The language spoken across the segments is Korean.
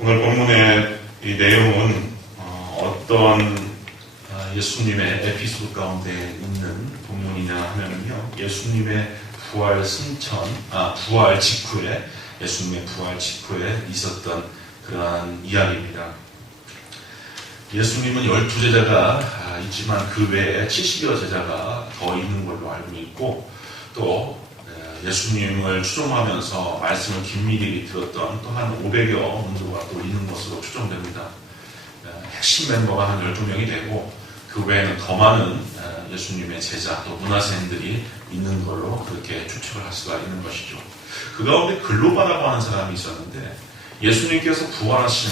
오늘 본문의 이 내용은 어떤 예수님의 에피소드 가운데 있는 본문이냐 하면요, 예수님의 부활 직후에, 예수님의 부활 직후에 있었던 그러한 이야기입니다. 예수님은 12제자가 있지만 그 외에 70여 제자가 더 있는 걸로 알고 있고, 또 예수님을 추종하면서 말씀을 긴밀히 들었던 또 한 500여門徒가 또 있는 것으로 추정됩니다. 핵심 멤버가 한 12명이 되고, 그 외에는 더 많은 예수님의 제자 또 문화생들이 있는 걸로 그렇게 추측을 할 수가 있는 것이죠. 그 가운데 글로바라고 하는 사람이 있었는데, 예수님께서 부활하신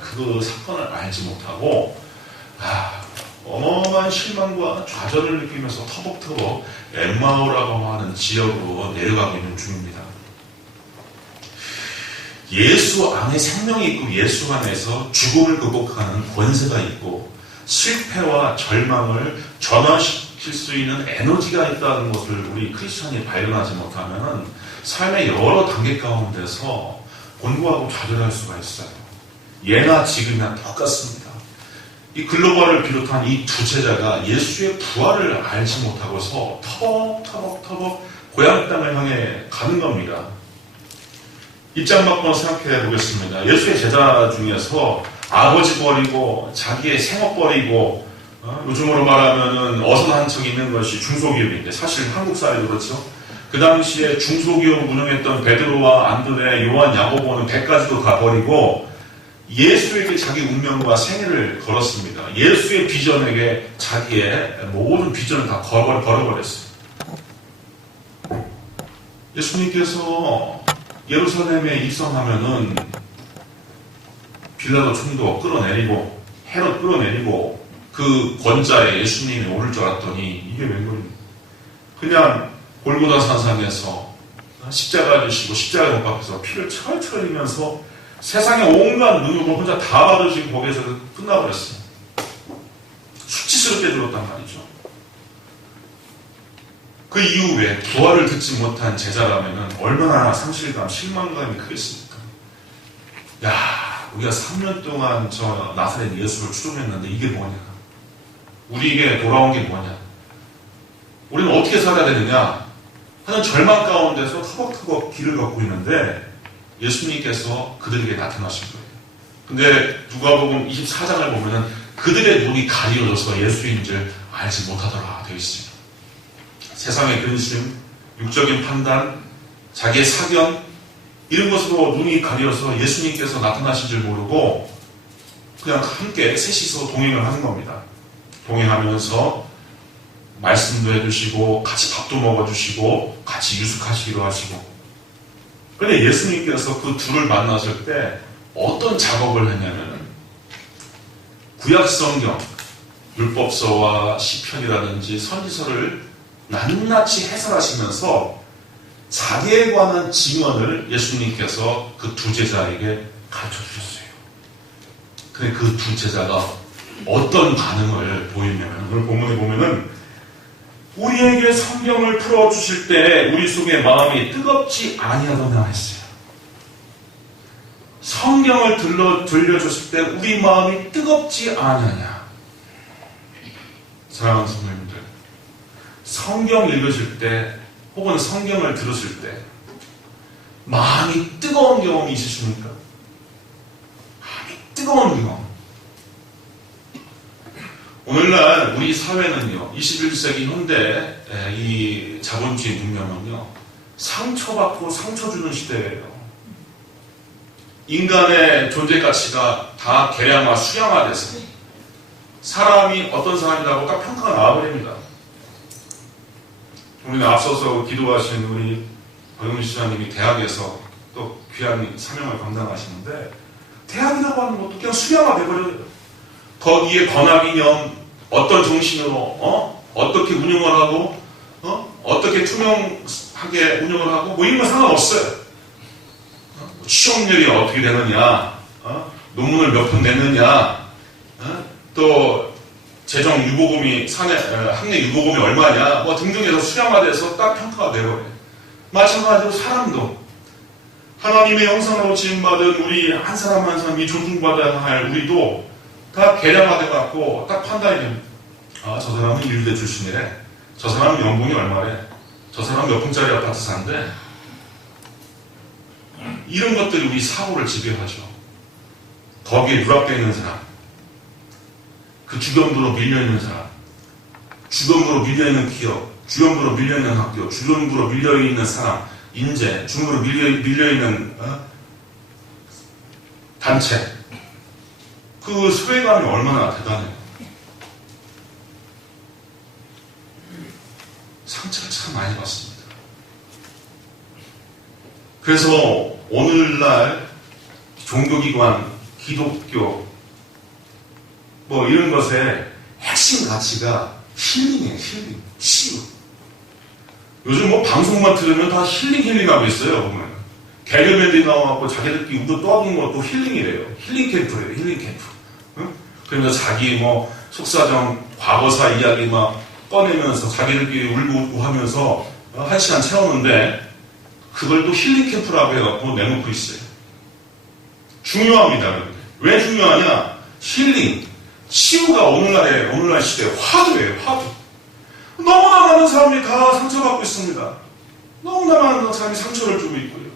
그 사건을 알지 못하고 어마어마한 실망과 좌절을 느끼면서 터벅터벅 엠마오라고 하는 지역으로 내려가고 있는 중입니다. 예수 안에 생명이 있고 예수 안에서 죽음을 극복하는 권세가 있고 실패와 절망을 전환시킬 수 있는 에너지가 있다는 것을 우리 크리스천이 발견하지 못하면 삶의 여러 단계 가운데서 곤고하고 좌절할 수가 있어요. 예나 지금이나 똑같습니다. 이 글로벌을 비롯한 이 두 제자가 예수의 부활을 알지 못하고서 터벅터벅 고향 땅을 향해 가는 겁니다. 입장 바꿔 생각해 보겠습니다. 예수의 제자 중에서 아버지 버리고 자기의 생업 버리고 요즘으로 말하면 어선한 척 있는 것이 중소기업인데, 사실 한국 사회도 그렇죠. 그 당시에 중소기업을 운영했던 베드로와 안드레, 요한, 야고보는 배까지도 다 버리고 예수에게 자기 운명과 생애를 걸었습니다. 예수의 비전에게 자기의 모든 비전을 다 걸어버렸어요. 예수님께서 예루살렘에 입성하면은 빌라도 총독 끌어내리고 헤롯 끌어내리고 그 권자에 예수님이 오를 줄 알았더니 이게 웬걸입니까? 그냥 골고다 산상에서 십자가 지시고 십자가 못 박혀서 피를 철철 흘리면서 세상의 온갖 능력을 혼자 다 받으시고 거기에서 끝나버렸어요. 수치스럽게 들었단 말이죠. 그 이후에 부활을 듣지 못한 제자라면 얼마나 상실감, 실망감이 크겠습니까? 야, 우리가 3년 동안 저 나사렛 예수를 추종했는데 이게 뭐냐? 우리에게 돌아온 게 뭐냐? 우리는 어떻게 살아야 되느냐? 하는 절망 가운데서 터벅터벅 길을 걷고 있는데 예수님께서 그들에게 나타나신 거예요. 근데 누가복음 24장을 보면은 그들의 눈이 가리워져서 예수인 줄 알지 못하더라 되어 있습니다. 세상의 근심, 육적인 판단, 자기의 사견 이런 것으로 눈이 가려서 예수님께서 나타나신 줄 모르고 그냥 함께 셋이서 동행을 하는 겁니다. 동행하면서 말씀도 해주시고 같이 밥도 먹어주시고 같이 유숙하시기도 하시고. 그런데 예수님께서 그 둘을 만나실 때 어떤 작업을 했냐면 구약성경, 율법서와 시편이라든지 선지서를 낱낱이 해설하시면서 자기에 관한 증언을 예수님께서 그 두 제자에게 가르쳐주셨어요. 근데 그 두 제자가 어떤 반응을 보이냐면 오늘 본문에 보면은 우리에게 성경을 풀어주실 때 우리 속에 마음이 뜨겁지 아니하더냐 했어요. 성경을 들려줬을 때 우리 마음이 뜨겁지 아니하냐. 사랑하는 성도님들, 성경 읽으실 때 혹은 성경을 들으실 때 마음이 뜨거운 경험이 있으십니까? 마음이 뜨거운 경험. 오늘날 우리 사회는요, 21세기 현대 이 자본주의 문명은요, 상처받고 상처 주는 시대예요. 인간의 존재 가치가 다 계량화, 수량화돼서 사람이 어떤 사람이라고 딱 평가가 나와버립니다. 우리는 앞서서 기도하신 우리 박영민 시장님이 대학에서 또 귀한 사명을 감당하시는데 대학이라고 하는 것도 그냥 수량화돼버려요. 거기에 권학이념, 어떤 정신으로 어떻게 운영을 하고 어떻게 투명하게 운영을 하고 뭐 이런 건 상관없어요. 취업률이 어떻게 되느냐, 논문을 몇 편 냈느냐, 또 재정 유보금이 학내 유보금이 얼마냐 뭐 등등해서 수량화돼서 딱 평가가 되어버려요. 마찬가지로 사람도 하나님의 형상으로 지음받은 우리 한 사람 한 사람이 존중받아야 할 우리도 다 계량화돼 갖고 딱 판단이 됩니다. 아, 저 사람은 인류대 출신이래. 저 사람은 연봉이 얼마래. 저 사람은 몇 평짜리 아파트 산대. 이런 것들이 우리 사고를 지배하죠. 거기에 누락되어 있는 사람, 그 주변부로 밀려있는 사람, 주변부로 밀려있는 기업, 주변부로 밀려있는 학교, 주변부로 밀려있는 사람, 인재, 주변부로 밀려있는 단체. 그 소외감이 얼마나 대단해요. 상처를 참 많이 받습니다. 그래서 오늘날 종교기관, 기독교 뭐 이런 것의 핵심 가치가 힐링이에요. 힐링, 치유. 요즘 뭐 방송만 들으면 다 힐링하고 있어요. 보면 개그맨들이 나와갖고 자기들끼리 우도 떠드는 것도 힐링이래요. 힐링 캠프래요. 힐링 캠프. 응? 그러면서 자기 뭐 속사정, 과거사 이야기 막 꺼내면서 자기들끼리 울고 웃고 하면서 1시간 채우는데 그걸 또 힐링 캠프라고 해갖고 내놓고 있어요. 중요합니다. 왜 중요하냐? 힐링, 치유가 오늘날 시대에 화두예요. 화두. 너무나 많은 사람이 다 상처받고 있습니다. 너무나 많은 사람이 상처를 주고 있고요.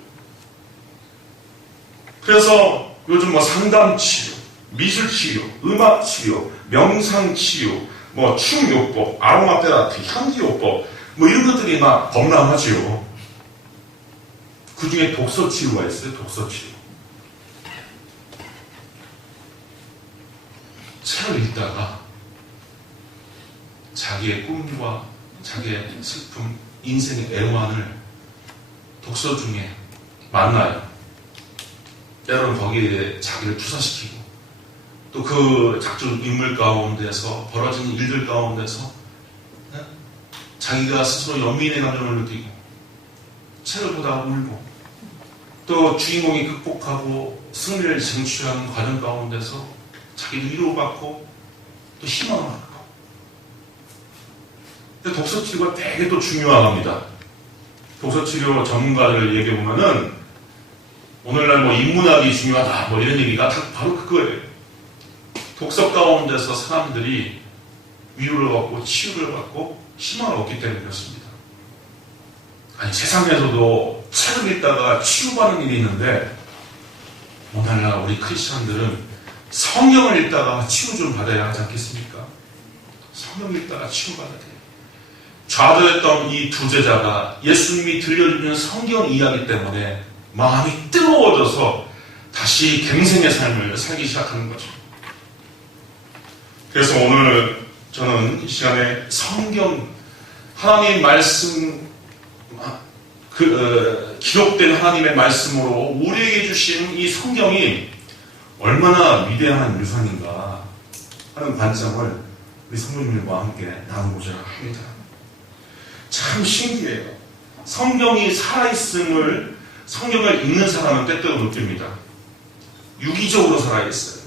그래서 요즘 뭐 상담치료, 미술치료, 음악치료, 명상치료, 뭐 춤요법, 아로마 테라피, 향기요법 뭐 이런 것들이 막 범람하지요. 그 중에 독서치료가 있어요. 독서치료. 책을 읽다가 자기의 꿈과 자기의 슬픔, 인생의 애환을 독서 중에 만나요. 때로는 거기에 자기를 투사시키고 또 그 작전 인물 가운데서 벌어지는 일들 가운데서 자기가 스스로 연민의 감정을 느끼고 책을 보다가 울고 또 주인공이 극복하고 승리를 쟁취하는 과정 가운데서 자기도 위로받고 또 희망을 얻고. 근데 독서치료가 되게 또 중요합니다. 독서치료 전문가들 얘기해보면은 오늘날 뭐 인문학이 중요하다 뭐 이런 얘기가 다 바로 그거예요. 독서 가운데서 사람들이 위로를 받고 치유를 받고 희망을 얻기 때문에 그렇습니다. 아니 세상에서도 책을 읽다가 치유받는 일이 있는데 오늘날 우리 크리스천들은 성경을 읽다가 치유 좀 받아야 하지 않겠습니까? 성경을 읽다가 치유받아야 돼요. 좌절했던 이 두 제자가 예수님이 들려주는 성경 이야기 때문에 마음이 뜨거워져서 다시 갱생의 삶을 살기 시작하는 거죠. 그래서 오늘 저는 이 시간에 성경, 하나님 말씀, 기록된 하나님의 말씀으로 우리에게 주신 이 성경이 얼마나 위대한 유산인가 하는 관점을 우리 성도님들과 함께 나누고자 합니다. 참 신기해요. 성경이 살아있음을 성경을 읽는 사람은 때때로 느낍니다. 유기적으로 살아있어요.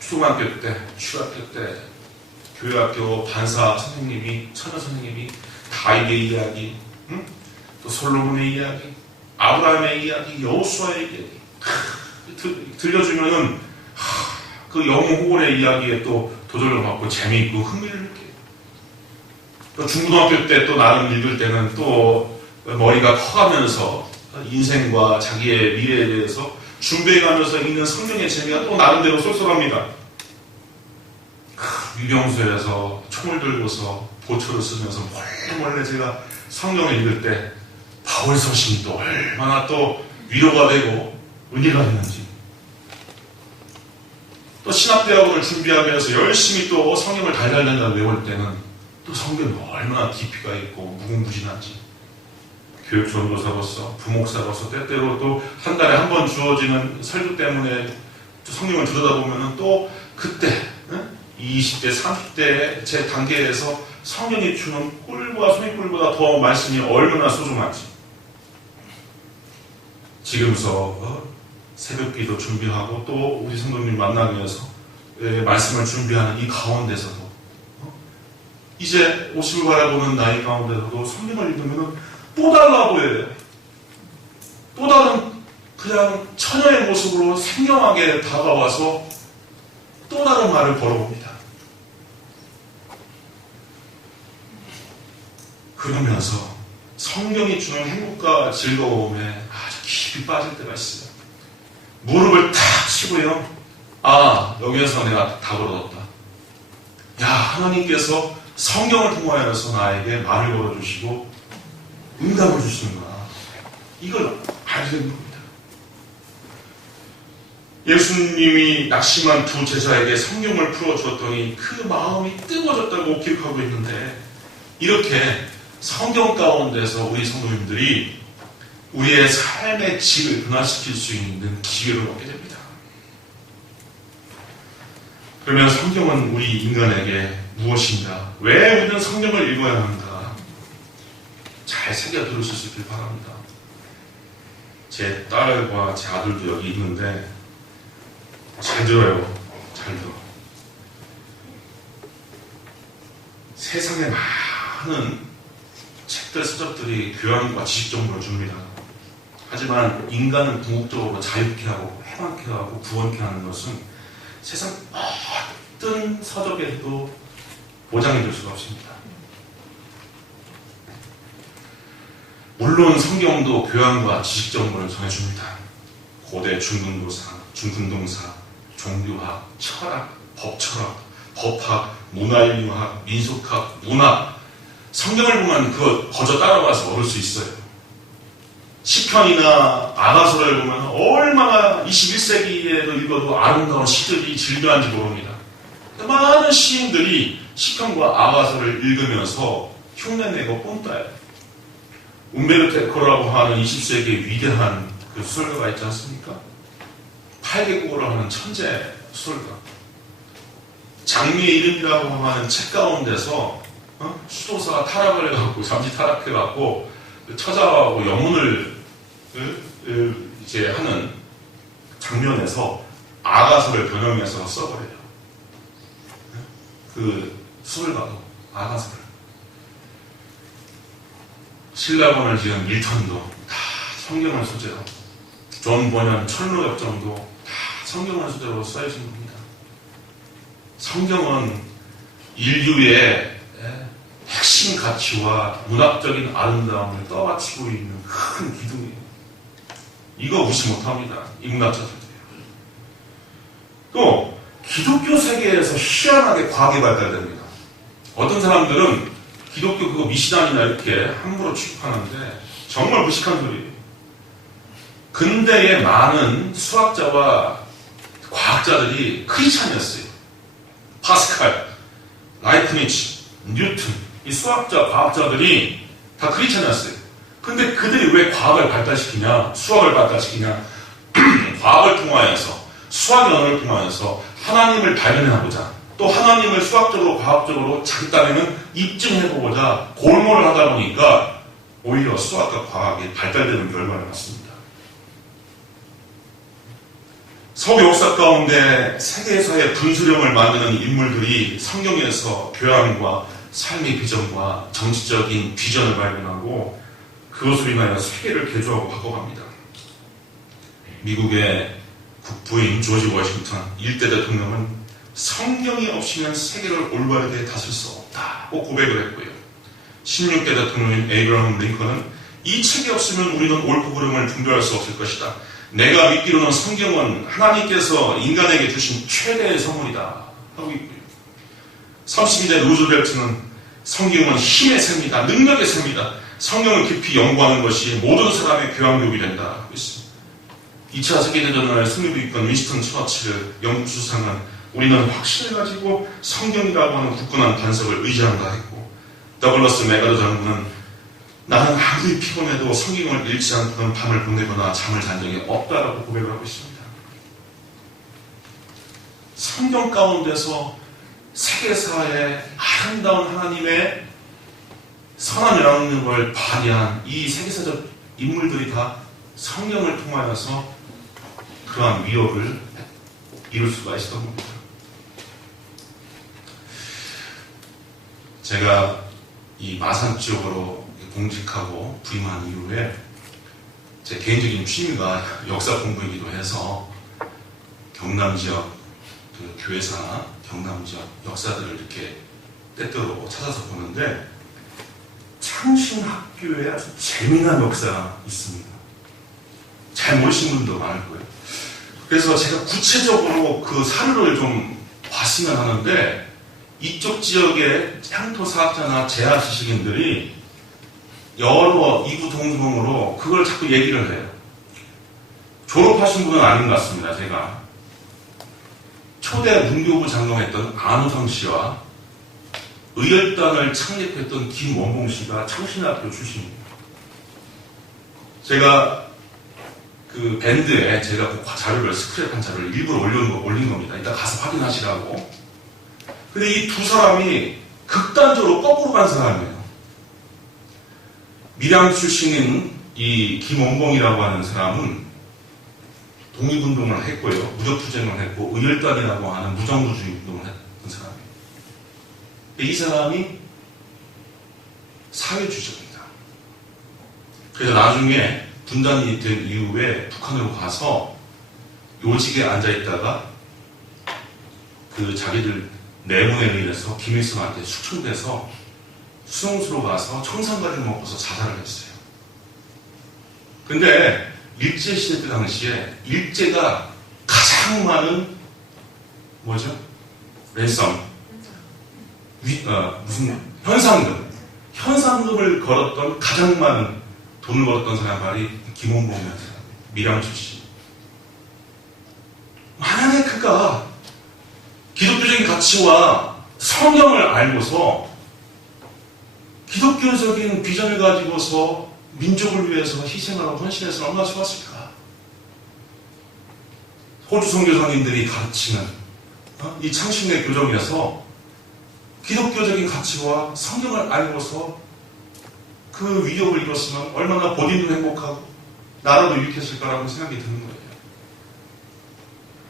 초등학교 때, 중학교 때 교회학교 반사 선생님이, 처녀 선생님이 다윗의 이야기, 또 솔로몬의 이야기, 아브라함의 이야기, 여호수아의 이야기 들려주면은 그 영혼의 이야기에 또 도전을 받고 재미있고 흥미를 느껴요. 또 중고등학교 때 또 나름 읽을 때는 또 머리가 커가면서 인생과 자기의 미래에 대해서 준비해가면서 읽는 성경의 재미가 또 나름대로 쏠쏠합니다. 유병수에서 총을 들고서 보초를 쓰면서 몰래 제가 성경을 읽을 때 바울 서신이 또 얼마나 또 위로가 되고 은혜가 되는지, 또 신학대학원을 준비하기 위해서 열심히 또 성경을 달달달달 외울 때는 또 성경이 얼마나 깊이가 있고 무궁무진한지, 교육전도사로서 부목사로서 때때로 또 한 달에 한 번 주어지는 설교 때문에 성경을 들여다보면 또 그때 20대, 30대 제 단계에서 성경이 주는 꿀과 소리꿀보다 더 말씀이 얼마나 소중한지, 지금서 새벽기도 준비하고 또 우리 성도님 만나기 위해서 말씀을 준비하는 이 가운데서도 이제 50을 바라보는 나이 가운데서도 성경을 읽으면 또 달라 보여요. 또 다른 그냥 처녀의 모습으로 생경하게 다가와서 또 다른 말을 걸어봅니다. 그러면서 성경이 주는 행복과 즐거움에 아주 깊이 빠질 때가 있어요. 무릎을 탁 치고요. 아, 여기에서 내가 답을 얻었다. 야, 하나님께서 성경을 통하여서 나에게 말을 걸어주시고 응답을 주시는구나. 이걸 알게 된 겁니다. 예수님이 낙심한 두 제자에게 성경을 풀어주었더니 그 마음이 뜨거워졌다고 기록하고 있는데, 이렇게 성경 가운데서 우리 성도님들이 우리의 삶의 질을 변화시킬 수 있는 기회를 얻게 됩니다. 그러면 성경은 우리 인간에게 무엇인가? 왜 우리는 성경을 읽어야 하는가? 잘 새겨 들으실 수 있길 바랍니다. 제 딸과 제 아들도 여기 있는데 잘 들어요. 잘 들어. 세상에 많은 책들, 서적들이 교양과 지식 정보를 줍니다. 하지만 인간은 궁극적으로 자유케 하고 해방케 하고 구원케 하는 것은 세상 어떤 서적에도 보장해 줄 수가 없습니다. 물론 성경도 교양과 지식 정보를 전해줍니다. 고대 중근동사, 종교학, 철학, 법철학, 법학, 문화인류학, 민속학, 문학, 성경을 보면 그거 거저 따라가서 얻을 수 있어요. 시편이나 아가서를 보면 얼마나 21세기에도 읽어도 아름다운 시들이 질비한지 모릅니다. 많은 시인들이 시편과 아가서를 읽으면서 흉내내고 뽐따요. 움베르토 에코라고 하는 20세기의 위대한 그 수설가가 있지 않습니까? 8개국어를 하는 천재 수설가. 장미의 이름이라고 하는 책 가운데서 수도사가 타락을 해갖고 잠시 타락해갖고 처자하고 영문을 이제 하는 장면에서 아가서를 변형해서 써버려요. 그 수설가도 아가서를. 신라본을 지은 밀턴도 다 성경을 소재로, 존 버년, 철로역정도 다 성경을 소재로 써있는 겁니다. 성경은 인류의 핵심 가치와 문학적인 아름다움을 떠받치고 있는 큰 기둥이에요. 이거 무시 못합니다. 인문학자들도요. 또 기독교 세계에서 희한하게 과학이 발달됩니다. 어떤 사람들은 기독교 그거 미시단이나 이렇게 함부로 취급하는데 정말 무식한 소리예요. 근대의 많은 수학자와 과학자들이 크리스찬이었어요. 파스칼, 라이프니츠, 뉴턴, 이 수학자, 과학자들이 다 크리스찬이었어요. 근데 그들이 왜 과학을 발달시키냐, 수학을 발달시키냐, 과학을 통하여서, 수학의 언어를 통하여서 하나님을 발견해보자, 또 하나님을 수학적으로, 과학적으로 자기 딴에는 입증해보고자 골몰을 하다 보니까 오히려 수학과 과학이 발달되는 결과를 낳습니다. 서구 역사 가운데 세계에서의 분수령을 만드는 인물들이 성경에서 교양과 삶의 비전과 정치적인 비전을 발견하고 그것으로 인하여 세계를 개조하고 바꿔갑니다. 미국의 국부인 조지 워싱턴 1대 대통령은 성경이 없이는 세계를 올바르게 다스릴 수 없다고 고백을 했고요. 16대 대통령인 에이브러함 링컨은 이 책이 없으면 우리는 옳고 그름을 분별할 수 없을 것이다. 내가 믿기로는 성경은 하나님께서 인간에게 주신 최대의 선물이다 하고 있고요. 32대 루즈벨트는 성경은 힘의 셈이다, 능력의 셈이다. 성경을 깊이 연구하는 것이 모든 사람의 교양교육이 된다 하고 있습니다. 2차 세계대전을 승리로 이끈 윈스턴 처칠을 영국 수상은 우리는 확신을 가지고 성경이라고 하는 굳건한 반석을 의지한다 했고, 더글러스 메가더 장군은 나는 아무리 피곤해도 성경을 읽지 않고는 밤을 보내거나 잠을 잔 적이 없다라고 고백을 하고 있습니다. 성경 가운데서 세계사의 아름다운 하나님의 선한 영향력을 발휘한 이 세계사적 인물들이 다 성경을 통하여서 그러한 위협을 이룰 수가 있었던 겁니다. 제가 이 마산 지역으로 공직하고 부임한 이후에 제 개인적인 취미가 역사 공부이기도 해서 경남 지역 그 교회사나 경남 지역 역사들을 이렇게 때때로 찾아서 보는데 창신학교에 아주 재미난 역사가 있습니다. 잘 모르시는 분도 많을 거예요. 그래서 제가 구체적으로 그 사료를 좀 봤으면 하는데 이쪽 지역의 향토 사학자나 재학 지식인들이 여러 이구동성으로 그걸 자꾸 얘기를 해요. 졸업하신 분은 아닌 것 같습니다. 제가 초대 문교부 장관했던 안우상 씨와 의열단을 창립했던 김원봉 씨가 창신학교 출신입니다. 제가 그 밴드에 제가 그 자료를 스크랩한 자료를 일부러 올린 겁니다. 이따 가서 확인하시라고. 근데 이 두 사람이 극단적으로 거꾸로 간 사람이에요. 밀양 출신인 이 김원봉이라고 하는 사람은 독립운동을 했고요. 무적투쟁을 했고 의열단이라고 하는 무정부주의 운동을 했던 사람이에요. 이 사람이 사회주의자입니다. 그래서 나중에 분단이 된 이후에 북한으로 가서 요직에 앉아있다가 그 자기들 내문에 의해서 김일성한테 숙청돼서 수용소로 가서 청산가리를 먹고서 자살을 했어요. 근데 일제시대 때 당시에 일제가 가장 많은 뭐죠? 랜섬 무슨 현상금을 걸었던 가장 많은 돈을 벌었던 사람이 김원봉이었어요. 밀양 출신. 만약에 그가 기독교적인 가치와 성경을 알고서 기독교적인 비전을 가지고서 민족을 위해서 희생하고 헌신해서 얼마나 좋았을까. 호주 선교사님들이 가르치는 이 창신의 교정에서 기독교적인 가치와 성경을 알고서 그 위협을 이뤘으면 얼마나 본인도 행복하고 나라도 유익했을까라고 생각이 드는 거예요.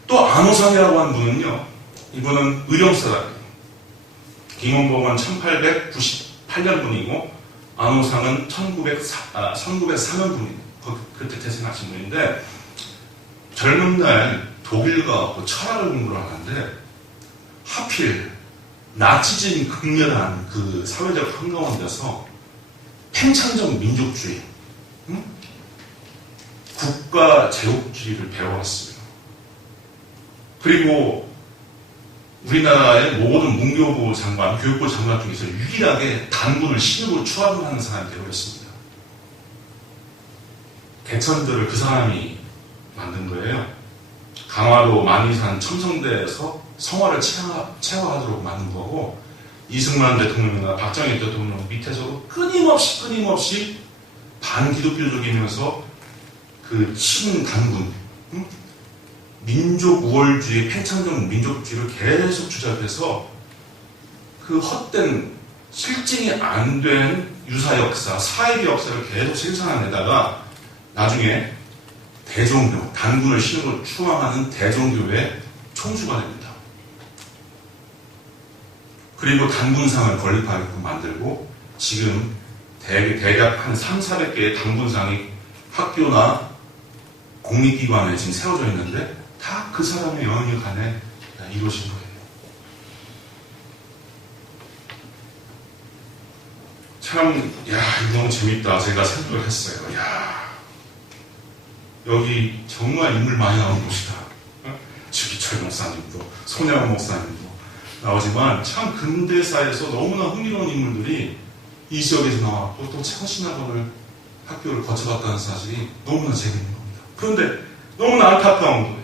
또 안호상이라고 하는 분은요, 이분은 의령 사람이에요. 김원봉은 1898년 분이고 안호상은 1904년 분이에요. 그때 태생하신 분인데 젊은 날 독일 가고 철학을 공부를 하는데 하필 나치즘이 극렬한 그 사회적 한가운데서 팽창적 민족주의, 국가 제국주의를 배워왔어요. 그리고 우리나라의 모든 문교부 장관, 교육부 장관 중에서 유일하게 단군을 신으로 추앙하는 사람이 되어있습니다. 개천들을 그 사람이 만든 거예요. 강화도 만이산 첨성대에서 성화를 체화하도록 만든 거고, 이승만 대통령이나 박정희 대통령 밑에서 끊임없이 반기독교적이면서 그 친단군, 민족 우월주의, 팽창적 민족주의를 계속 주장해서 그 헛된 실증이 안 된 유사 역사, 사회의 역사를 계속 생산해내다가 나중에 대종교, 단군을 신으로 추앙하는 대종교의 총수가 됩니다. 그리고 단군상을 건립하게끔 만들고 지금 대략 한 300~400개의 단군상이 학교나 공립기관에 지금 세워져 있는데 다 그 사람의 영향력 안에 이루어진 거예요. 참, 이거 너무 재밌다. 제가 생각을 했어요. 여기 정말 인물 많이 나오는 곳이다. 주기철 목사님도, 손혜원 목사님도 나오지만 참 근대사에서 너무나 흥미로운 인물들이 이 지역에서 나왔고 또 창신학원을 학교를 거쳐갔다는 사실이 너무나 재밌는 겁니다. 그런데 너무나 안타까운 거예요.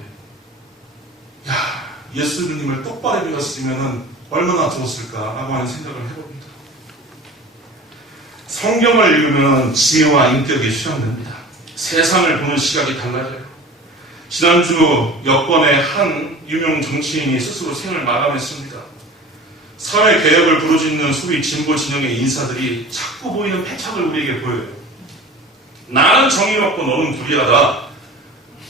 예수님을 똑바로 믿었으면 얼마나 좋았을까라고 하는 생각을 해봅니다. 성경을 읽으면 지혜와 인격이 수양됩니다. 세상을 보는 시각이 달라져요. 지난주 여권의 한 유명 정치인이 스스로 생을 마감했습니다. 사회개혁을 부르짖는 소위 진보 진영의 인사들이 자꾸 보이는 패착을 우리에게 보여요. 나는 정의롭고 너는 불의하다.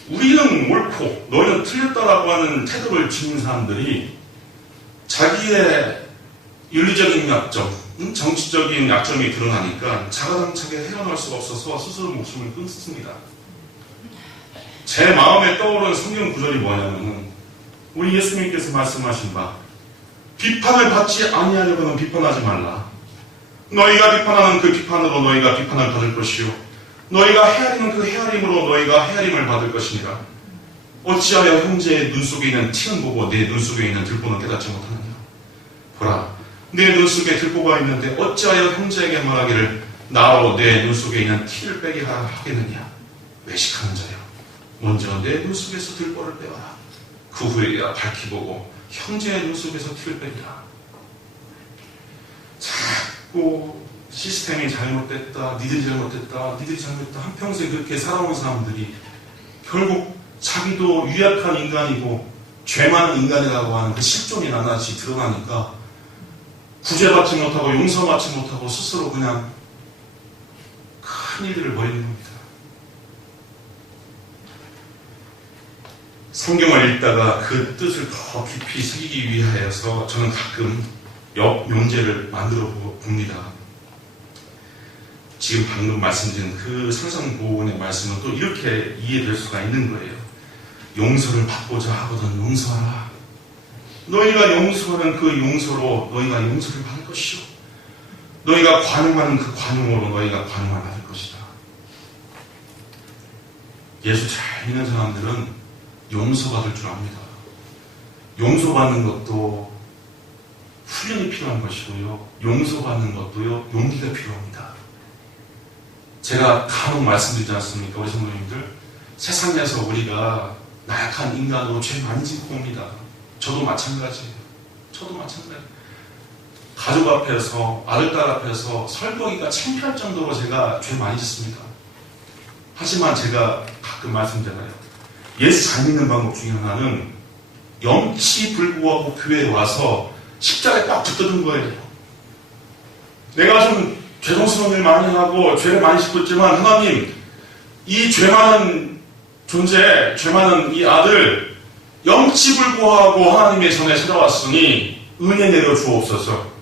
우리는 옳고 너희는 틀렸다라고 하는 태도를 지닌 사람들이 자기의 윤리적인 약점, 정치적인 약점이 드러나니까 자가당착에 헤어날 수가 없어서 스스로 목숨을 끊습니다. 제 마음에 떠오르는 성경 구절이 뭐냐면은 우리 예수님께서 말씀하신 바 비판을 받지 아니하려고는 비판하지 말라. 너희가 비판하는 그 비판으로 너희가 비판을 받을 것이요 너희가 헤아리는 그 헤아림으로 너희가 헤아림을 받을 것이니라. 어찌하여 형제의 눈 속에 있는 티는 보고 내 눈 속에 있는 들보는 깨닫지 못하느냐. 보라, 내 눈 속에 들보가 있는데 어찌하여 형제에게 말하기를 나로 내 눈 속에 있는 티를 빼게 하겠느냐. 외식하는 자여, 먼저 내 눈 속에서 들보를 빼와라. 그 후에 밝히 보고 형제의 눈 속에서 티를 빼리라. 자꾸 시스템이 잘못됐다, 니들이 잘못됐다, 니들이 잘못됐다, 한평생 그렇게 살아온 사람들이 결국 자기도 유약한 인간이고 죄 많은 인간이라고 하는 그 실존이 나나지 드러나니까 구제받지 못하고 용서받지 못하고 스스로 그냥 큰 일들을 벌이는 겁니다. 성경을 읽다가 그 뜻을 더 깊이 새기기 위하여서 저는 가끔 역용제를 만들어 봅니다. 지금 방금 말씀드린 그 상상보훈의 말씀은 또 이렇게 이해될 수가 있는 거예요. 용서를 받고자 하거든 용서하라. 너희가 용서하는 그 용서로 너희가 용서를 받을 것이요 너희가 관용하는 그 관용으로 너희가 관용을 받을 것이다. 예수 잘 믿는 사람들은 용서받을 줄 압니다. 용서받는 것도 훈련이 필요한 것이고요. 용서받는 것도요, 용기가 필요합니다. 제가 간혹 말씀드리지 않습니까? 우리 성도님들, 세상에서 우리가 나약한 인간으로 죄 많이 짓고 옵니다. 저도 마찬가지예요. 가족 앞에서, 아들딸 앞에서 설거기가 창피할 정도로 제가 죄 많이 짓습니다. 하지만 제가 가끔 말씀드려요. 예수 잘 믿는 방법 중에 하나는 영치불구하고 교회에 와서 십자가에 딱 붙드는 거예요. 내가 좀 죄송스러운 일 많이 하고 죄를 많이 짓고 있지만 하나님, 이 죄 많은 존재, 죄 많은 이 아들 영치불구하고 하나님의 전에 찾아왔으니 은혜 내려 주옵소서.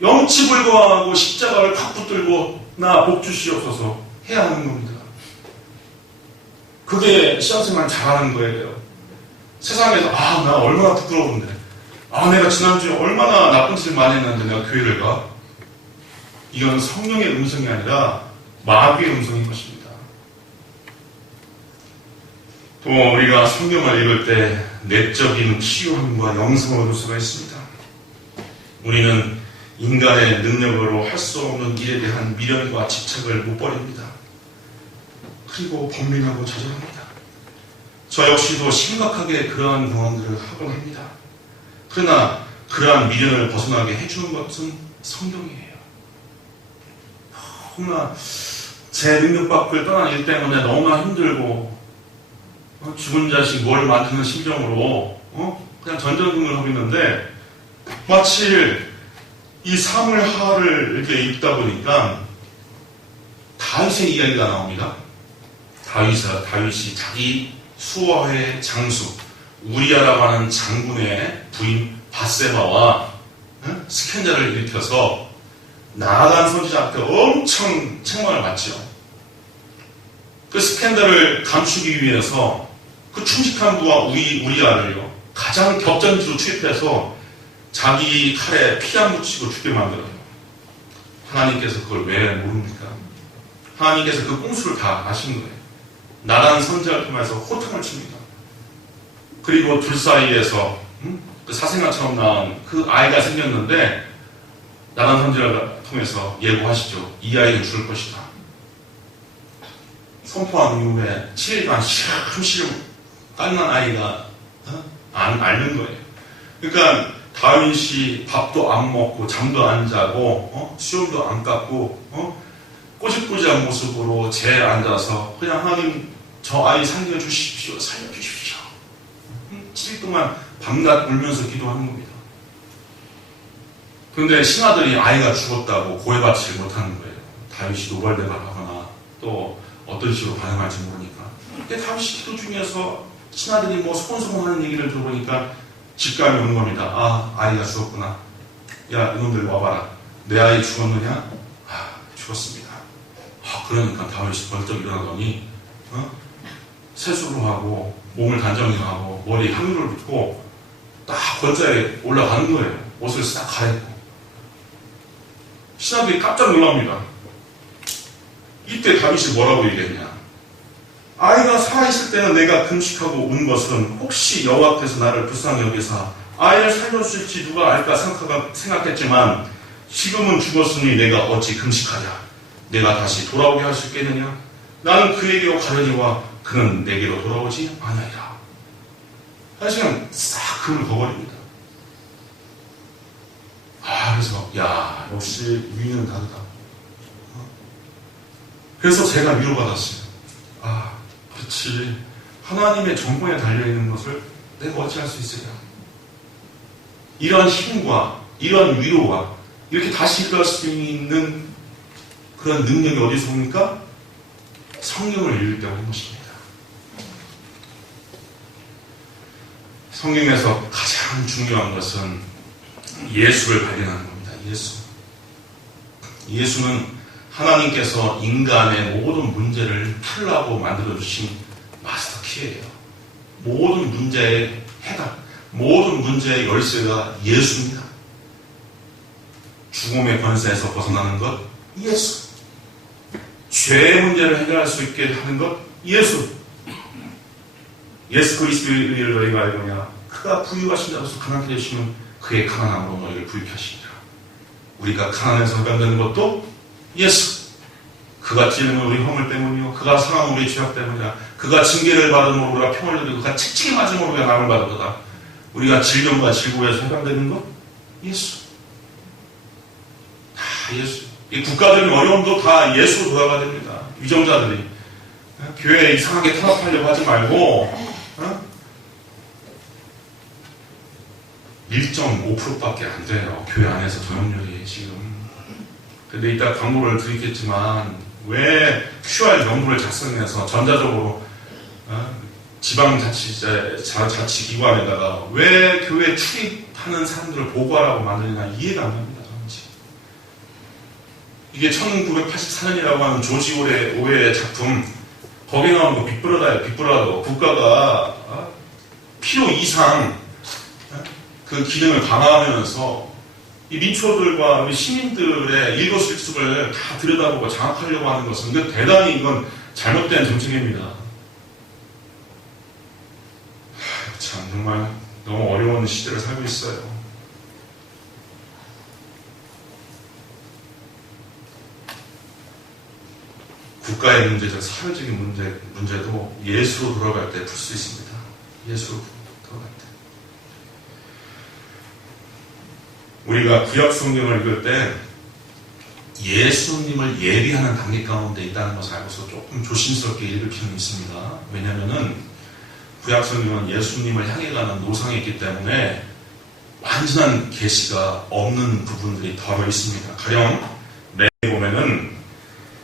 영치불구하고 십자가를 팍 붙들고 나 복 주시옵소서 해야 하는 겁니다. 그게 신앙생활 잘하는 거예요. 세상에서 나 얼마나 부끄러운데, 내가 지난주에 얼마나 나쁜 짓을 많이 했는데 내가 교회를 가? 이건 성령의 음성이 아니라 마귀의 음성인 것입니다. 또 우리가 성경을 읽을 때 내적인 치유함과 영성을 얻을 수가 있습니다. 우리는 인간의 능력으로 할 수 없는 일에 대한 미련과 집착을 못 버립니다. 그리고 범민하고 좌절합니다. 저 역시도 심각하게 그러한 경험들을 하곤 합니다. 그러나 그러한 미련을 벗어나게 해주는 것은 성경이에요. 너무나 제 능력 밖을 떠난 일 때문에 너무나 힘들고 죽은 자식 뭘 만드는 심정으로 그냥 전전긍긍을 하고 있는데 마치 이 사무엘하를 이렇게 읽다 보니까 다윗의 이야기가 나옵니다. 다윗이 자기 수하의 장수 우리아라고 하는 장군의 부인 바세바와 스캔들을 일으켜서 나아간 선지자한테 엄청 책망을 받죠. 그 스캔들을 감추기 위해서 그 충직한 부하 우리아를요 가장 격전지로 투입해서 자기 칼에 피 안 묻히고 죽게 만들어요. 하나님께서 그걸 왜 모릅니까? 하나님께서 그 꼼수를 다 아시는 거예요. 나란 선지자를 통해서 호통을 칩니다. 그리고 둘 사이에서 그 사생아처럼 나온 그 아이가 생겼는데 나란 선지자를 통해서 예고하시죠. 이 아이는 죽을 것이다. 선포한 이후에 7일간 시름시름 깐난 아이가 안 앓는 거예요. 그러니까 다윗이 밥도 안 먹고 잠도 안 자고 수염도 안 깎고 꼬집꼬집한 모습으로 재에 앉아서 그냥 하나님 저 아이 살려주십시오. 7일 동안 밤낮 울면서 기도하는 겁니다. 그런데 신하들이 아이가 죽었다고 고해받지 못하는 거예요. 다윗이 노발대발하거나 또 어떤 식으로 반응할지 모르니까. 근데 다윗이 기도 중에서 신하들이 뭐 소곤소곤하는 얘기를 들어보니까 직감이 오는 겁니다. 아이가 죽었구나. 야, 이놈들 와봐라. 내 아이 죽었느냐? 죽었습니다. 그러니까 다윗이 벌떡 일어나더니 세수를 하고 몸을 단정하고 머리에 향유를 붓고 딱 권자에 올라가는 거예요. 옷을 싹 갈아입고. 신하들이 깜짝 놀랍니다. 이때 다윗이 뭐라고 얘기했냐? 아이가 살아있을 때는 내가 금식하고 운 것은 혹시 여호와께서 나를 불쌍히 여기사 아이를 살려줄지 누가 알까 생각했지만 지금은 죽었으니 내가 어찌 금식하랴? 내가 다시 돌아오게 할 수 있겠느냐? 나는 그에게로 가려니와 그는 내게로 돌아오지 아니하리라. 하지만 싹 금을 거버립니다. 그래서 야, 역시 위는 다르다. 그래서 제가 위로받았어요. 그렇지. 하나님의 정권에 달려있는 것을 내가 어찌할 수 있으랴. 이런 힘과 이런 위로가 이렇게 다시 일어날 수 있는 그런 능력이 어디서 옵니까? 성경을 읽을 때 오는 것입니다. 성경에서 가장 중요한 것은 예수를 발견하는 겁니다. 예수는 하나님께서 인간의 모든 문제를 풀라고 만들어주신 마스터 키예요. 모든 문제의 해답, 모든 문제의 열쇠가 예수입니다. 죽음의 권세에서 벗어나는 것, 예수. 죄의 문제를 해결할 수 있게 하는 것, 예수. 예수 그리스도를 너희가 알거냐? 그가 부유하신 자로서 가난케 되시면 그의 가난함으로 너희를 부유케 하시니라. 우리가 가난해서 해방되는 것도 예수. 그가 찔린 우리 허물 때문이요, 그가 상한 우리 죄악 때문이라. 그가 징계를 받음으로 우리가 평을 누리고 그가 채찍이 맞음으로 우리가 남을 받았도다. 우리가 질병과 질고에서 해방되는 것, 예수. 다 예수. 이 국가적인 어려움도 다 예수로 돌아가야 됩니다. 위정자들이 교회에 이상하게 탄압하려고 하지 말고 1.5%밖에 안 돼요. 교회 안에서 전염률이 지금. 근데 이따 광고를 드리겠지만 왜 QR 명부를 작성해서 전자적으로 지방자치기관에다가 왜 교회 출입하는 사람들을 보고하라고 만드느냐 이해가 안 됩니다. 이게 1984년이라고 하는 조지 오웨의 작품, 거기에 나오는 거 빅브라더예요. 빅브라더. 국가가 필요 이상 그 기능을 강화하면서 이 민초들과 우리 시민들의 일거수일투족을 다 들여다보고 장악하려고 하는 것은 대단히 이건 잘못된 정책입니다. 참 정말 너무 어려운 시대를 살고 있어요. 국가의 문제적 사회적인 문제도 예수로 돌아갈 때 풀 수 있습니다. 예수로 돌아갈 때. 우리가 구약 성경을 읽을 때 예수님을 예비하는 단계 가운데 있다는 것을 알고서 조금 조심스럽게 읽을 필요는 있습니다. 왜냐하면 구약 성경은 예수님을 향해 가는 노상이 있기 때문에 완전한 계시가 없는 부분들이 더러 있습니다. 가령 매에 보면은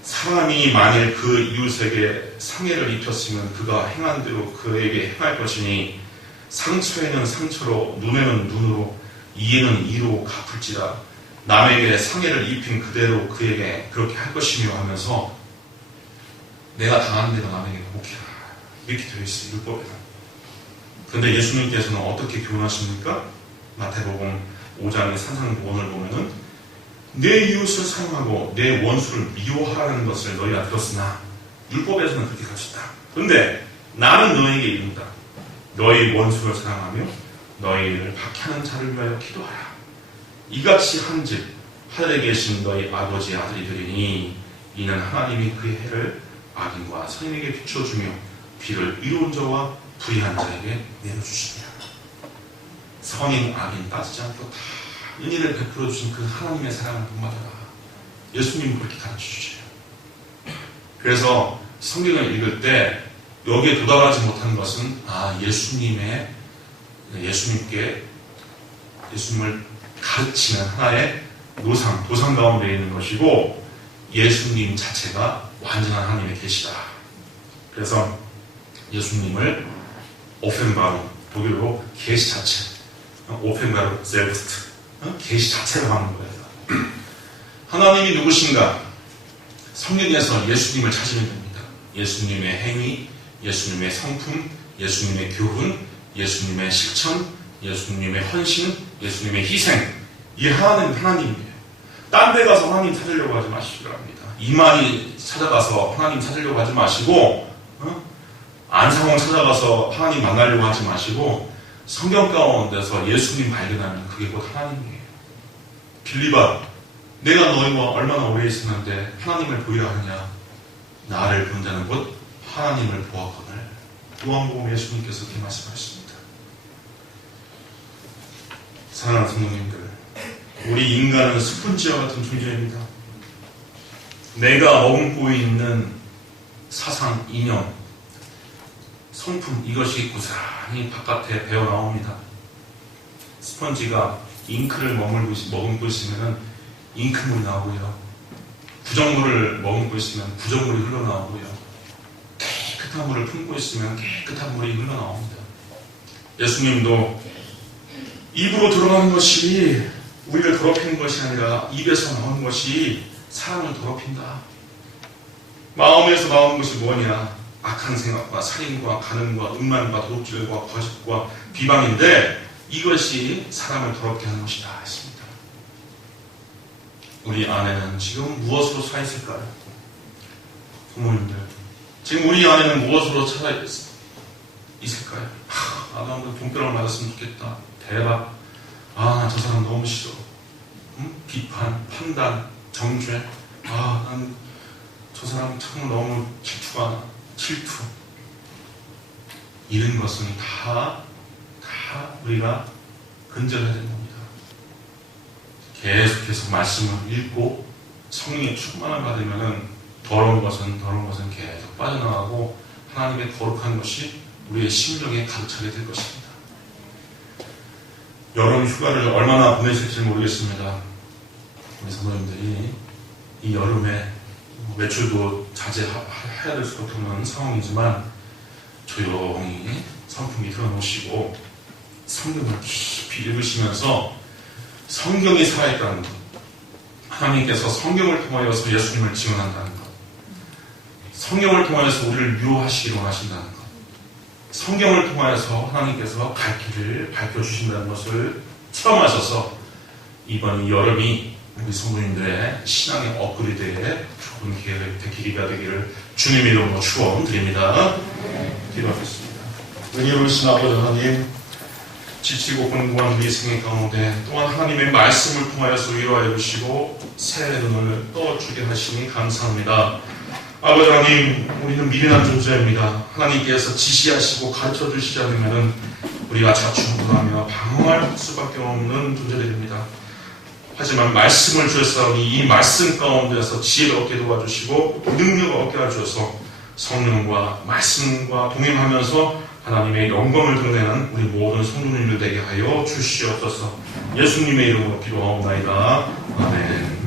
사람이 만일 그 이웃에게 상해를 입혔으면 그가 행한 대로 그에게 행할 것이니 상처에는 상처로 눈에는 눈으로 이에는 이로 갚을지라. 남에게 상해를 입힌 그대로 그에게 그렇게 할 것이며 하면서 내가 당한 대로 남에게 복해라 이렇게 되어 있어요. 율법에는. 그런데 예수님께서는 어떻게 교훈하십니까? 마태복음 5장의 산상보건을 보면은 내 이웃을 사랑하고 내 원수를 미워하라는 것을 너희가 들었으나 율법에서는 그렇게 가르쳤다. 그런데 나는 너희에게 이른다. 너희 원수를 사랑하며 너희를 박해하는 자를 위하여 기도하라. 이같이 한즉 하늘에 계신 너희 아버지의 아들이 되리니 이는 하나님이 그의 해를 악인과 선인에게 비춰주며 비를 이로운 자와 불의한 자에게 내려주시니라. 선인 악인 따지지 않고 다 은혜를 베풀어 주신 그 하나님의 사랑을 본받아라. 예수님은 그렇게 가르쳐 주세요. 그래서 성경을 읽을 때 여기에 도달하지 못한 것은 예수님을 가르치는 하나의 도상 가운데 있는 것이고 예수님 자체가 완전한 하나님의 계시다. 그래서 예수님을 오펜바로 독일어로 계시 자체, 오펜바로 셀프스트 계시 자체로 하는 거예요. 하나님이 누구신가? 성경에서 예수님을 찾으면 됩니다. 예수님의 행위, 예수님의 성품, 예수님의 교훈, 예수님의 실천, 예수님의 헌신, 예수님의 희생. 이 하나님이에요. 딴 데 가서 하나님 찾으려고 하지 마시기 바랍니다. 이만희 찾아가서 하나님 찾으려고 하지 마시고, 안상홍 찾아가서 하나님 만나려고 하지 마시고, 성경 가운데서 예수님 발견하면 그게 곧 하나님이에요. 빌립아, 내가 너희와 얼마나 오래 있었는데 하나님을 보이라 하느냐? 나를 본 자는 곧 하나님을 보았거늘. 요한복음 예수님께서 그렇게 말씀하셨습니다. 사랑하는 성도님들, 우리 인간은 스펀지와 같은 존재입니다. 내가 머금고 있는 사상, 이념, 성품, 이것이 고스란히 바깥에 배어나옵니다. 스펀지가 잉크를 머금고 있으면 잉크물이 나오고요. 부정물을 머금고 있으면 부정물이 흘러나오고요. 깨끗한 물을 품고 있으면 깨끗한 물이 흘러나옵니다. 예수님도 입으로 들어가는 것이 우리를 더럽히는 것이 아니라 입에서 나오는 것이 사람을 더럽힌다. 마음에서 나오는 것이 뭐냐? 악한 생각과 살인과 간음과 음란과 도둑질과 거짓과 비방인데 이것이 사람을 더럽게 하는 것이다 했습니다. 우리 안에는 지금 무엇으로 차 있을까요? 부모님들, 지금 우리 안에는 무엇으로 차 있을까요? 나도 한번 돈벼락을 맞았으면 좋겠다. 대박. 나 저 사람 너무 싫어. 비판, 판단, 정죄. 난 저 사람 참 너무 질투. 이런 것은 다 우리가 근절해야 되는 겁니다. 계속해서 말씀을 읽고 성령의 충만을 받으면 더러운 것은 계속 빠져나가고 하나님의 거룩한 것이 우리의 심령에 가득 차게 될 것입니다. 여름 휴가를 얼마나 보내실지 모르겠습니다. 우리 성도님들이 이 여름에 외출도 자제해야 될 수밖에 없는 상황이지만 조용히 선풍기 틀어놓으시고 성경을 깊이 읽으시면서 성경이 살아있다는 것, 하나님께서 성경을 통하여서 예수님을 증언한다는 것, 성경을 통하여서 우리를 유로하시기를 원하신다는 것, 성경을 통하여서 하나님께서 갈 길을 밝혀주신다는 것을 체험하셔서 이번 여름이 우리 성도님들의 신앙의 업그레이드에 좋은 기회가 되기를 주님의 이름으로 축원드립니다. 기도하겠습니다. 은혜로우신 아버지 하나님, 지치고 공고한 우리 생애 가운데 또한 하나님의 말씀을 통하여서 위로하여 주시고 새 눈을 떠주게 하시니 감사합니다. 아버지 하나님, 우리는 미련한 존재입니다. 하나님께서 지시하시고 가르쳐 주시지 않으면 우리가 자충우돌하며 방황할 수밖에 없는 존재들입니다. 하지만 말씀을 주셨사오니 이 말씀 가운데서 지혜를 얻게 도와주시고 능력을 얻게 하셔서 성령과 말씀과 동행하면서 하나님의 영광을 드러내는 우리 모든 성도님들 되게 하여 주시옵소서. 예수님의 이름으로 기도하옵나이다. 아멘.